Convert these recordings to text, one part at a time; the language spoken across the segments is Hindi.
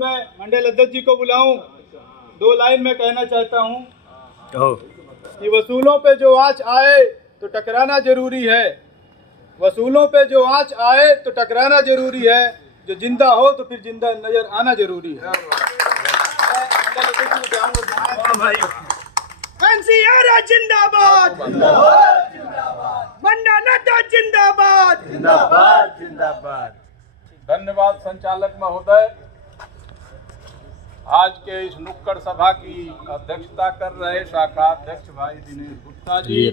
मैं मंडल अध्यक्ष जी को बुलाऊं, 2 लाइन में कहना चाहता हूं कि वसूलों पे जो आँच आए तो टकराना जरूरी है। वसूलों पे जो आँच आए तो टकराना जरूरी है। जो जिंदा हो तो फिर जिंदा नजर आना जरूरी है। एनसीआर जिंदाबाद, मंडल अध्यक्ष जिंदाबाद, जिंदाबाद जिंदाबाद। धन्यवाद संचालक महोदय। आज के इस नुक्कड़ सभा की अध्यक्षता कर रहे शाखा अध्यक्ष भाई दिनेश गुप्ता जी,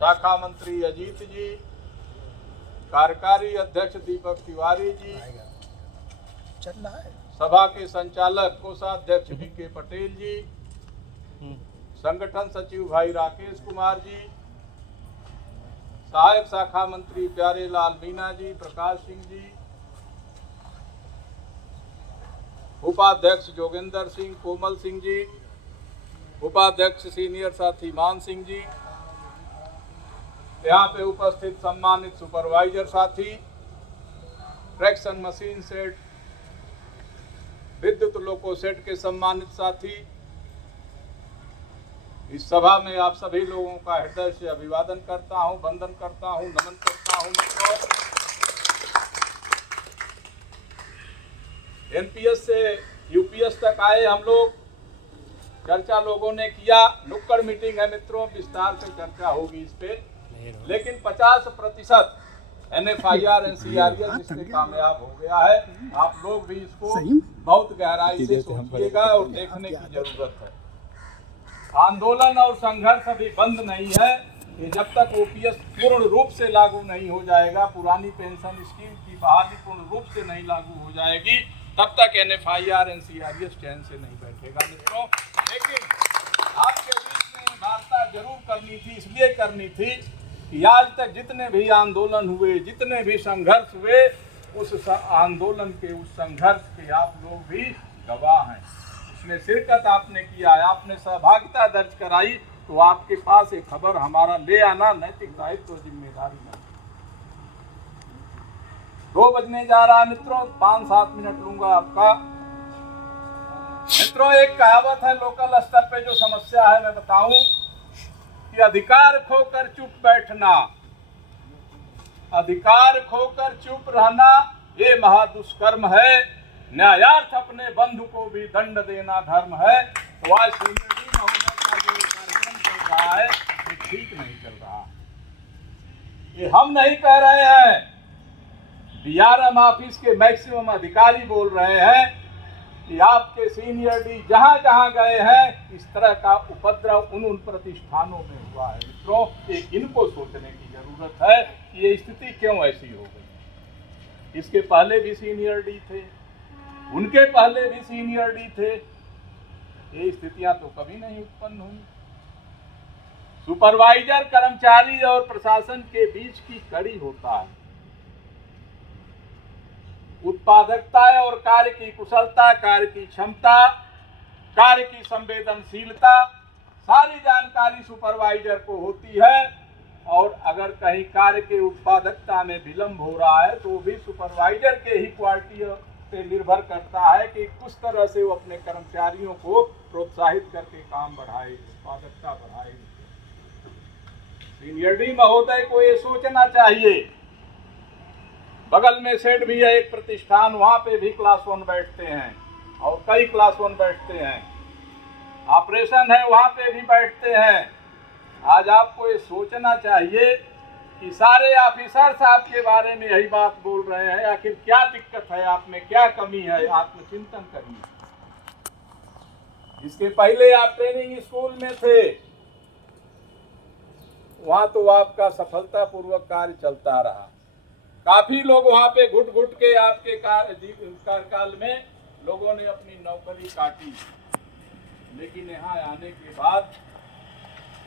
शाखा मंत्री अजीत जी, कार्यकारी अध्यक्ष दीपक तिवारी जी, सभा के संचालक कोषाध्यक्ष बीके पटेल जी, संगठन सचिव भाई राकेश कुमार जी, सहायक शाखा मंत्री प्यारे लाल मीना जी, प्रकाश सिंह जी, उपाध्यक्ष जोगेंद्र सिंह, कोमल सिंह जी, उपाध्यक्ष सीनियर साथी मान सिंह जी, यहाँ पे उपस्थित सम्मानित सुपरवाइजर साथी, ट्रैक्शन मशीन सेट, विद्युत लोको सेट के सम्मानित साथी, इस सभा में आप सभी लोगों का हृदय से अभिवादन करता हूं, वंदन करता हूं, नमन करता हूं। मित्रों, एनपीएस से यूपीएस तक आए हम लोग, चर्चा लोगों ने किया। नुक्कड़ मीटिंग है मित्रों, विस्तार से चर्चा होगी इस पे, लेकिन 50% NFIR NCRS इसमें कामयाब हो गया है। आप लोग भी इसको बहुत गहराई से सोचिएगा और देखने की जरूरत है। आंदोलन और संघर्ष अभी बंद नहीं है कि जब तक ओपीएस पूर्ण रूप से लागू नहीं हो जाएगा, पुरानी पेंशन स्कीम की बहाली पूर्ण रूप से नहीं लागू हो जाएगी, तब तक NFIR NCRS चैन से नहीं बैठेगा मित्रों। लेकिन आपके बीच में वार्ता जरूर करनी थी, इसलिए करनी थी कि आज तक जितने भी आंदोलन हुए, जितने भी संघर्ष हुए, उस आंदोलन के, उस संघर्ष के आप लोग भी गवाह हैं। इसमें शिरकत आपने किया है, आपने सहभागिता दर्ज कराई, तो आपके पास एक खबर हमारा ले आना नैतिक दायित्व और जिम्मेदारी है। 2 बजने जा रहा है मित्रों, 5-7 मिनट लूंगा आपका। मित्रों, एक कहावत है लोकल स्तर पे, जो समस्या है मैं बताऊं कि अधिकार खोकर चुप बैठना, अधिकार खोकर चुप रहना ये महादुष्कर्म है। न्यायार्थ अपने बंधु को भी दंड देना धर्म है। तो आज सीनियरडी महोदय का जो कार्यक्रम चल रहा है ये ठीक नहीं चल रहा। ये हम नहीं कह रहे हैं, DRM ऑफिस के मैक्सिमम अधिकारी बोल रहे हैं कि आपके सीनियर डी जहां जहां गए हैं इस तरह का उपद्रव उन प्रतिष्ठानों में हुआ है। मित्रों, इनको सोचने की जरूरत है कि ये स्थिति क्यों ऐसी हो गई। इसके पहले भी सीनियर डी थे, उनके पहले भी सीनियर डी थे, ये स्थितियां तो कभी नहीं उत्पन्न हुई। सुपरवाइजर कर्मचारी और प्रशासन के बीच की कड़ी होता है। उत्पादकता और कार्य की कुशलता, कार्य की क्षमता, कार्य की संवेदनशीलता, सारी जानकारी सुपरवाइजर को होती है। और अगर कहीं कार्य के उत्पादकता में विलंब हो रहा है तो भी सुपरवाइजर के ही क्वालिटी पे निर्भर करता है कि किस तरह से वो अपने कर्मचारियों को प्रोत्साहित करके काम बढ़ाए, उत्पादकता बढ़ाए। सीनियरडी महोदय को ये सोचना चाहिए। बगल में सेट भी है एक प्रतिष्ठान, वहां पे भी क्लास 1 बैठते हैं और कई क्लास 1 बैठते हैं। ऑपरेशन है वहां पे भी बैठते हैं। आज आपको ये सोचना चाहिए कि सारे ऑफिसर्स आपके बारे में यही बात बोल रहे हैं। आखिर क्या दिक्कत है, आप में क्या कमी है, आत्मचिंतन करिए। इसके पहले आप ट्रेनिंग स्कूल में थे, वहां तो आपका सफलतापूर्वक कार्य चलता रहा। काफी लोग वहां पे घुट घुट के आपके कार्यकाल में लोगों ने अपनी नौकरी काटी, लेकिन यहाँ आने के बाद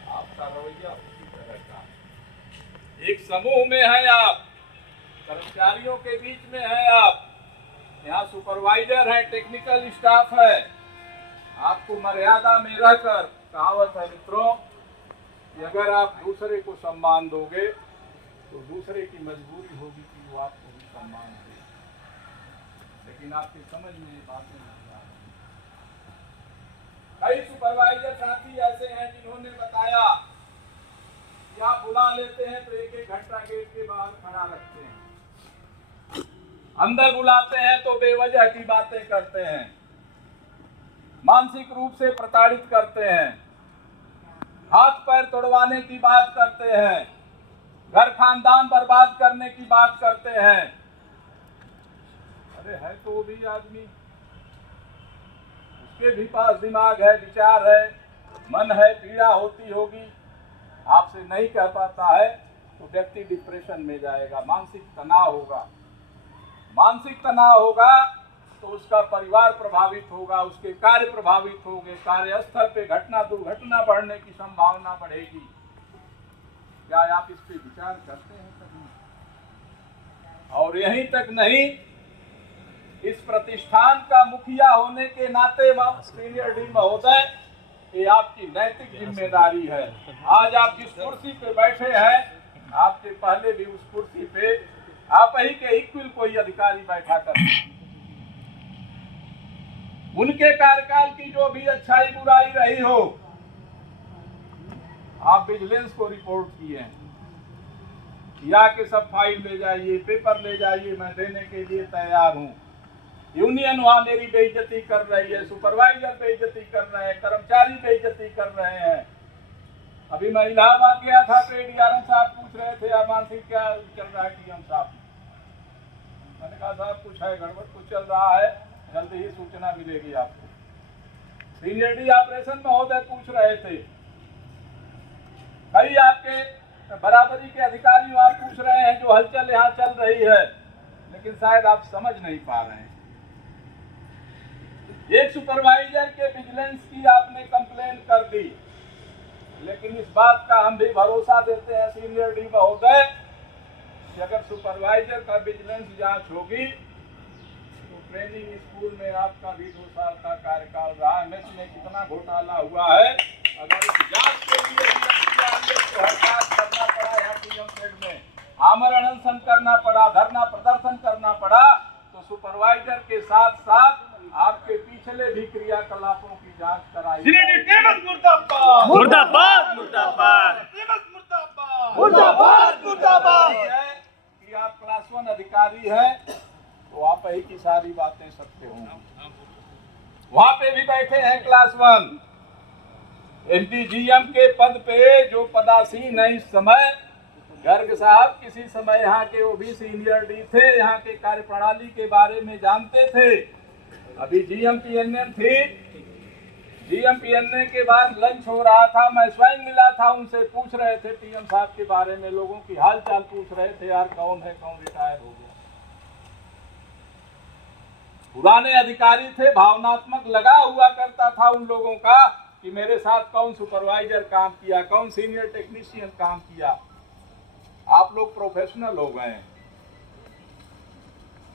आपका रवैया उसी तरह का है। एक समूह में है आप, कर्मचारियों के बीच में है आप, यहाँ सुपरवाइजर है, टेक्निकल स्टाफ है। आपको मर्यादा में रहकर, कहावत है मित्रों कि अगर आप दूसरे को सम्मान दोगे तो दूसरे की मजबूरी होगी कि वो आपको भी सम्मान दे। लेकिन आपके समझ में ये बातें नहीं आ रही। कई सुपरवाइजर साथी ऐसे हैं जिन्होंने बताया कि आप बुला लेते हैं तो एक एक घंटा गेट के बाहर खड़ा रखते हैं, अंदर बुलाते हैं तो बेवजह की बातें करते हैं, मानसिक रूप से प्रताड़ित करते हैं, हाथ पैर तोड़वाने की बात करते हैं, घर खानदान बर्बाद करने की बात करते हैं। अरे है तो वो भी आदमी, उसके भी पास दिमाग है, विचार है, मन है, पीड़ा होती होगी, आपसे नहीं कह पाता है तो व्यक्ति डिप्रेशन में जाएगा, मानसिक तनाव होगा। मानसिक तनाव होगा तो उसका परिवार प्रभावित होगा, उसके कार्य प्रभावित होंगे, कार्यस्थल पे घटना दुर्घटना बढ़ने की संभावना बढ़ेगी। क्या आप इस पे विचार करते हैं कभी? और यहीं तक नहीं, इस प्रतिष्ठान का मुखिया होने के नाते सीनियर डी महोदय, ये आपकी नैतिक जिम्मेदारी है। आज आप जिस कुर्सी पे बैठे हैं, आपके पहले भी उस कुर्सी पे आप ही के इक्वल कोई अधिकारी बैठा करते हैं। उनके कार्यकाल की जो भी अच्छाई बुराई रही हो, आप विजिलेंस को रिपोर्ट किए हैं, या के सब फाइल ले जाइए, पेपर ले जाइए, मैं देने के लिए तैयार हूं। यूनियन वहां मेरी बेइज्जती कर रही है, सुपरवाइजर बेइज्जती कर रहे हैं, कर्मचारी बेइज्जती कर रहे हैं। अभी मैं इलाहाबाद गया था तो डीआरएम साहब पूछ रहे थे, अमान सिंह क्या चल रहा है डीएम साहब? मैंने कहा साहब कुछ है गड़बड़, कुछ चल रहा है, जल्दी ही सूचना मिलेगी आपको। सीनियर डी ऑपरेशन महोदय पूछ रहे थे, कई आपके बराबरी के अधिकारी आप पूछ रहे हैं जो हलचल यहाँ चल रही है, लेकिन शायद आप समझ नहीं पा रहे हैं। एक सुपरवाइजर के विजिलेंस की आपने कंप्लेन कर दी, लेकिन इस बात का हम भी भरोसा देते हैं सीनियर डी महोदय कि अगर सुपरवाइजर का विजिलेंस जांच होगी तो ट्रेनिंग स्कूल में आपका भी 2 साल का कार्यकाल रहा है, मेस में कितना घोटाला हुआ है, अगर इस जांच के लिए तो हड़ताल करना पड़ा, यहाँ पीएम में आमरण अनशन करना पड़ा, धरना प्रदर्शन करना पड़ा, तो सुपरवाइजर के साथ साथ आपके पिछले भी क्रियाकलापों की जांच कराई। मुर्दाबाद मुर्दाबाद मुर्दाबाद मुर्दाबाद मुर्दाबाद। कि आप क्लास 1 अधिकारी हैं तो आप ही की सारी बातें सत्य होंगी। वहां पे भी बैठे हैं क्लास 1 एसडीजीएम के पद पे जो पदासीन है इस समय, गर्ग साहब किसी समय यहाँ के वो भी सीनियर डी थे, यहाँ के कार्यप्रणाली के बारे में जानते थे। अभी जीएमपीएनए थी, जीएमपीएनए के बाद लंच हो रहा था, मैं स्वयं मिला था, उनसे पूछ रहे थे पीएम साहब के बारे में, लोगों की हालचाल पूछ रहे थे, यार कौन है, कौन रिटायर हो गया। पुराने अधिकारी थे, भावनात्मक लगा हुआ करता था उन लोगों का कि मेरे साथ कौन सुपरवाइजर काम किया, कौन सीनियर टेक्नीशियन काम किया। आप लोग प्रोफेशनल हो गए हैं,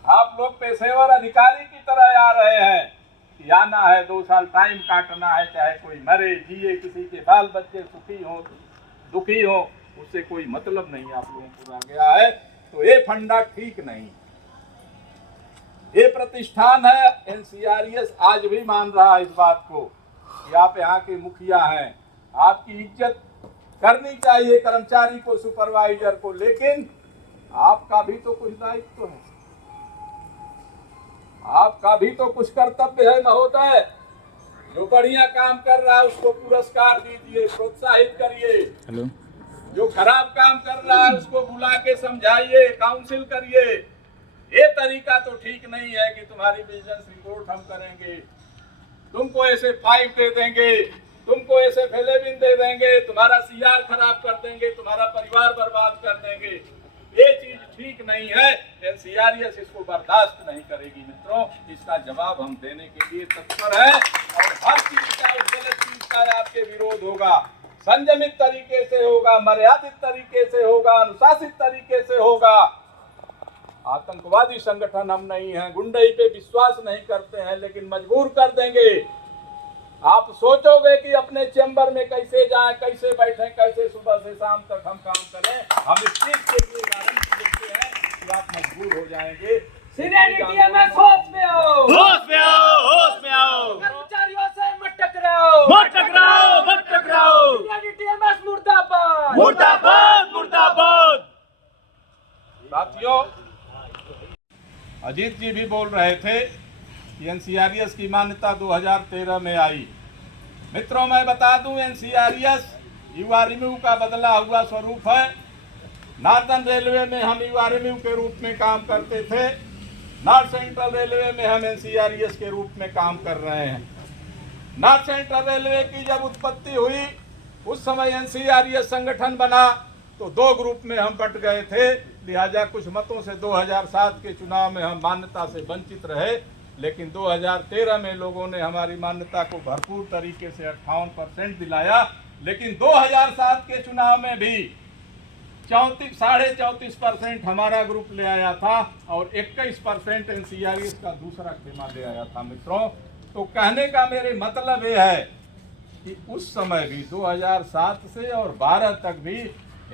आप लोग पेशेवर अधिकारी की तरह आ रहे हैं कि आना है, 2 साल टाइम काटना है, चाहे कोई मरे जिए, किसी के बाल बच्चे सुखी हो दुखी हो, उससे कोई मतलब नहीं आप लोगों को रह गया है। तो ये फंडा ठीक नहीं। ये प्रतिष्ठान है, एनसीआरएस आज भी मान रहा है इस बात को कि आप यहाँ के मुखिया हैं, आपकी इज्जत करनी चाहिए कर्मचारी को, सुपरवाइजर को, लेकिन आपका भी तो कुछ दायित्व है, आपका भी तो कुछ कर्तव्य है महोदय। जो बढ़िया काम कर रहा है उसको पुरस्कार दीजिए, प्रोत्साहित करिए। जो खराब काम कर रहा है उसको बुला के समझाइए, काउंसिल करिए। ये तरीका तो ठीक नहीं है कि तुम्हारी बिजनेस रिपोर्ट हम करेंगे, तुमको ऐसे 5 दे देंगे, तुमको ऐसे फिलिपिन दे देंगे, तुम्हारा सीआर खराब कर देंगे, तुम्हारा परिवार बर्बाद कर देंगे। ये चीज ठीक नहीं है, एनसीआरएस इसको बर्दाश्त नहीं करेगी। मित्रों, इसका जवाब हम देने के लिए तत्पर है और हर चीज का, उस गलत चीज का आपके विरोध होगा, संयमित तरीके से होगा, मर्यादित तरीके से होगा, अनुशासित तरीके से होगा। आतंकवादी संगठन हम नहीं हैं, गुंडई पे विश्वास नहीं करते हैं, लेकिन मजबूर कर देंगे। आप सोचोगे कि अपने चैम्बर में कैसे जाएं, कैसे बैठें, कैसे सुबह से शाम तक हम काम करें। हम इस चीज के लिए गारंटी देते हैं कि आप मजबूर हो जाएंगे। सीनियरिटी होश में आओ, होश में आओ, होश में आओ। कर्मचारियों से मत टकराओ, मत टकराओ, मत टकराओ। सीनियरिटी मुर्दाबाद, मुर्दाबाद, मुर्दाबाद। साथियों, अजीत जी भी बोल रहे थे कि एनसीआरएस की मान्यता 2013 में आई। मित्रों, मैं बता दूं, एनसीआरएस युवा रिम्यू का बदला हुआ स्वरूप है। नॉर्दर्न रेलवे में हम युवा रिम्यू के रूप में काम करते थे, नॉर्थ सेंट्रल रेलवे में हम एनसीआरएस के रूप में काम कर रहे हैं। नॉर्थ सेंट्रल रेलवे की जब उत्पत्ति हुई, उस समय एनसीआरएस संगठन बना तो दो ग्रुप में हम बंट गए थे, लिहाजा कुछ मतों से 2007 के चुनाव में हम मान्यता से वंचित रहे। लेकिन 2013 में लोगों ने हमारी मान्यता को भरपूर तरीके से 58% दिलाया। लेकिन 2007 के चुनाव में भी 34.5% हमारा ग्रुप ले आया था और 21% एनसीआरएस का दूसरा खेमा ले आया था। मित्रों, तो कहने का मेरे मतलब ये है कि उस समय भी 2007 से और 12 तक भी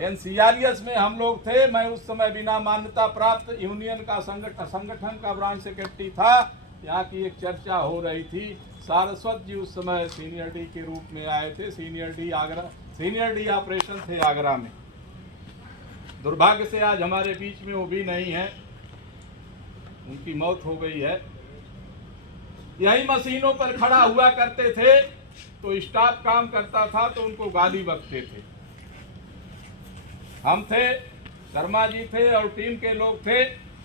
एनसीआरएस में हम लोग थे। मैं उस समय बिना मान्यता प्राप्त यूनियन का संगठन का ब्रांच सेक्रेटरी था। यहाँ की एक चर्चा हो रही थी, सारस्वत जी उस समय सीनियर डी के रूप में आए थे। सीनियर डी ऑपरेशन थे आगरा में। दुर्भाग्य से आज हमारे बीच में वो भी नहीं है, उनकी मौत हो गई है। यही मशीनों पर खड़ा हुआ करते थे, तो स्टाफ काम करता था तो उनको गाली बकते थे। हम थे, शर्मा जी थे और टीम के लोग थे।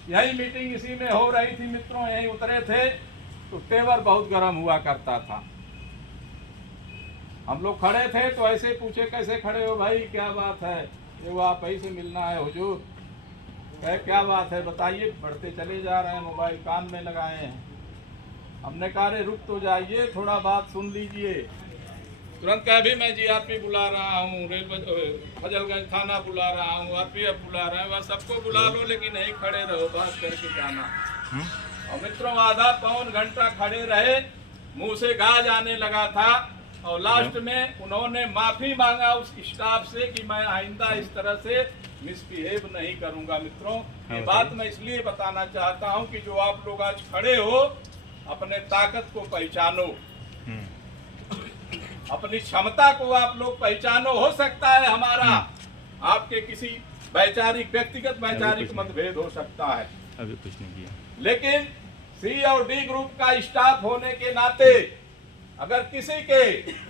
यही मीटिंग इसी में हो रही थी मित्रों, यही उतरे थे तो तेवर बहुत गर्म हुआ करता था। हम लोग खड़े थे तो ऐसे पूछे, कैसे खड़े हो भाई, क्या बात है? ये वो आप ही से मिलना है हुजूर। कहे क्या बात है बताइए। बढ़ते चले जा रहे हैं, मोबाइल कान में लगाए हैं। हमने कहा रे रुक तो जाइए, थोड़ा बात सुन लीजिए। तुरंत कहे भी मैं जीआरपी बुला रहा हूँ, रेलवे फजलगंज थाना बुला रहा हूँ, आरपीएफ बुला रहा हूँ, सबको बुला लो लेकिन यहीं खड़े रहो, बात करके जाना। और मित्रों, आधा पौन घंटा खड़े रहे, मुंह से गाज आने लगा था और लास्ट में उन्होंने माफी मांगा उस स्टाफ से कि मैं आइंदा इस तरह से मिसबिहेव नहीं करूंगा। मित्रों, ये बात मैं इसलिए बताना चाहता हूं कि जो आप लोग आज खड़े हो, अपने ताकत को पहचानो, अपनी क्षमता को आप लोग पहचानो। हो सकता है हमारा आपके किसी वैचारिक व्यक्तिगत वैचारिक मतभेद हो सकता है, अभी कुछ नहीं किया, लेकिन सी और डी ग्रुप का स्टाफ होने के नाते अगर किसी के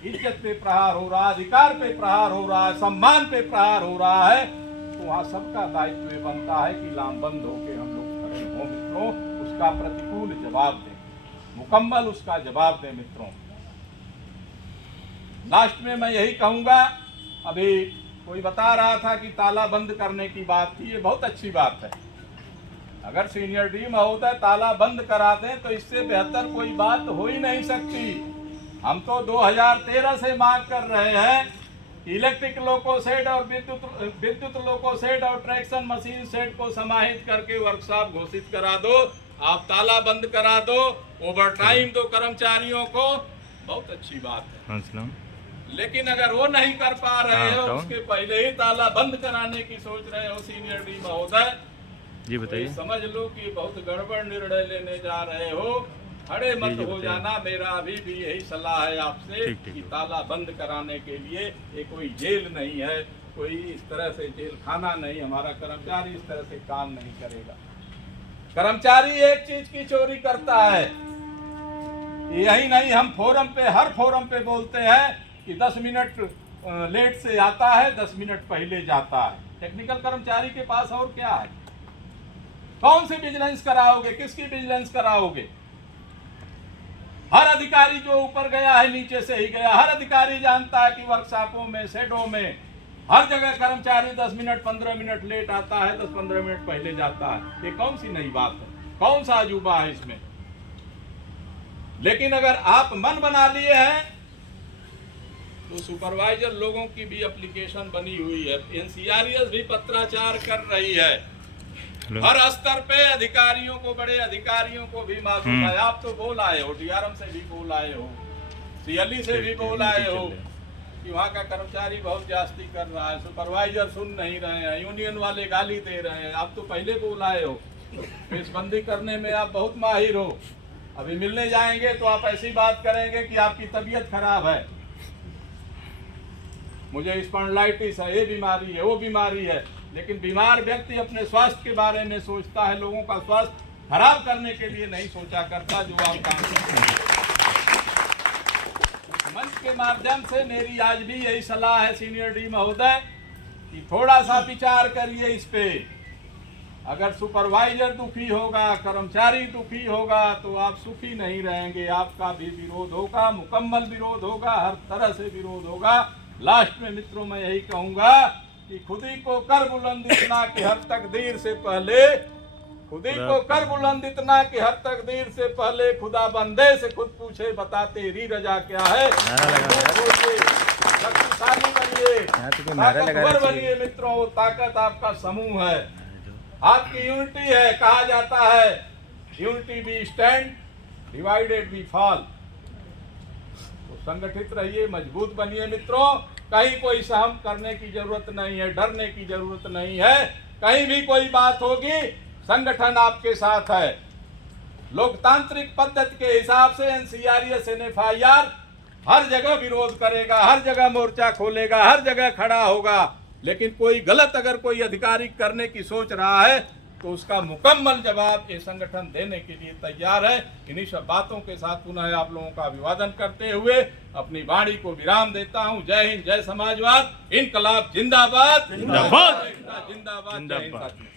इज्जत पे प्रहार हो रहा है, अधिकार पे प्रहार हो रहा है, सम्मान पे प्रहार हो रहा है, तो वहाँ सबका दायित्व बनता है कि लामबंद होके हम लोग खड़े हों। मित्रों, उसका प्रतिकूल जवाब दें, मुकम्मल उसका जवाब दें। मित्रों, लास्ट में मैं यही कहूँगा, अभी कोई बता रहा था कि ताला बंद करने की बात थी, ये बहुत अच्छी बात है। अगर सीनियर डी महोदय ताला बंद करा दें तो इससे बेहतर कोई बात हो ही नहीं सकती। हम तो 2013 से मांग कर रहे हैं कि इलेक्ट्रिक लोको सेट और विद्युत लोको सेट और ट्रैक्शन मशीन सेट को समाहित करके वर्कशॉप घोषित करा दो, आप ताला बंद करा दो, ओवर टाइम दो कर्मचारियों को, बहुत अच्छी बात है। लेकिन अगर वो नहीं कर पा रहे हो, उसके पहले ही ताला बंद कराने की सोच रहे हो सीनियर डी महोदय, जी बताइए, तो समझ लो कि बहुत गड़बड़ निर्णय लेने जा रहे हो। खड़े मत हो जाना। मेरा अभी भी यही सलाह है आपसे कि ताला बंद कराने के लिए ये कोई जेल नहीं है, कोई इस तरह से जेल खाना नहीं। हमारा कर्मचारी इस तरह से काम नहीं करेगा। कर्मचारी एक चीज की चोरी करता है, यही नहीं, हम फोरम पे, हर फोरम पे बोलते हैं कि 10 मिनट लेट से आता है, 10 मिनट पहले जाता है। टेक्निकल कर्मचारी के पास और क्या है? कौन सी विजिलेंस कराओगे, किसकी विजिलेंस कराओगे? हर अधिकारी जो ऊपर गया है नीचे से ही गया। हर अधिकारी जानता है कि वर्कशॉपों में, शेडों में, हर जगह कर्मचारी 10 मिनट 15 मिनट लेट आता है, 10-15 मिनट पहले जाता है। ये कौन सी नई बात है? कौन सा अजूबा है इसमें? लेकिन अगर आप मन बना लिए हैं तो सुपरवाइजर लोगों की भी एप्लीकेशन बनी हुई है, एनसीआरएस भी पत्राचार कर रही है। हर स्तर पे अधिकारियों को, बड़े अधिकारियों को भी मालूम है। आप तो बोल आए हो, डीआरएम से भी बोल आए हो, सीएलई से भी बोल आए हो कि वहाँ का कर्मचारी बहुत जास्ती कर रहा है, सुपरवाइजर सुन नहीं रहे हैं, यूनियन वाले गाली दे रहे हैं। आप तो पहले बोल आए हो। पेशबंदी करने में आप बहुत माहिर हो। अभी मिलने जाएंगे तो आप ऐसी बात करेंगे कि आपकी तबीयत खराब है, मुझे स्पॉन्डिलाइटिस है, ये बीमारी है, वो बीमारी है। लेकिन बीमार व्यक्ति अपने स्वास्थ्य के बारे में सोचता है, लोगों का स्वास्थ्य खराब करने के लिए नहीं सोचा करता, जो आप काम करते हैं। मंच के माध्यम से मेरी आज भी यही सलाह है सीनियर डी महोदय कि थोड़ा सा विचार करिए इस पे। अगर सुपरवाइजर दुखी होगा, कर्मचारी दुखी होगा तो आप सुखी नहीं रहेंगे। आपका भी विरोध होगा, मुकम्मल विरोध होगा, हर तरह से विरोध होगा। लास्ट में मित्रों मैं यही कहूंगा कि खुदी को कर बुलंद इतना कि हर तकदीर से पहले, खुदी को कर बुलंद इतना कि हर तकदीर से पहले खुदा बंदे से खुद पूछे बता तेरी रजा क्या है। शक्तिशाली बनिए, ताकतवर बनिए मित्रों। वो ताकत आपका समूह है, आपकी यूनिटी है। कहा जाता है unity we stand, divided we fall. तो संगठित रहिए, मजबूत बनिए मित्रों। कहीं कोई सहम करने की जरूरत नहीं है, डरने की जरूरत नहीं है। कहीं भी कोई बात होगी, संगठन आपके साथ है। लोकतांत्रिक पद्धति के हिसाब से एनसीआरएस एनएफआईआर हर जगह विरोध करेगा, हर जगह मोर्चा खोलेगा, हर जगह खड़ा होगा। लेकिन कोई गलत अगर कोई अधिकारी करने की सोच रहा है तो उसका मुकम्मल जवाब ये संगठन देने के लिए तैयार है। इन्हीं सब बातों के साथ पुनः आप लोगों का अभिवादन करते हुए अपनी वाणी को विराम देता हूं। जय हिंद, जय समाजवाद, इनकलाब जिंदाबाद, जिंदाबाद, जिंदाबाद, जय हिंद साथियों।